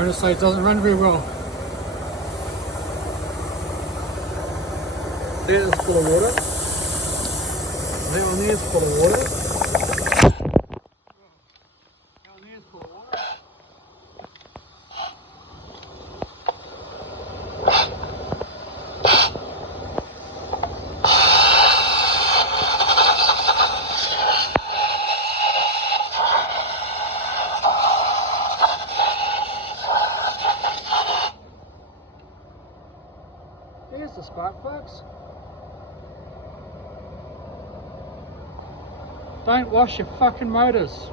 Honestly, it doesn't run very well. That is full of water. That one there is full of water. That one there is full of water. There's the spark plugs. Don't wash your fucking motors.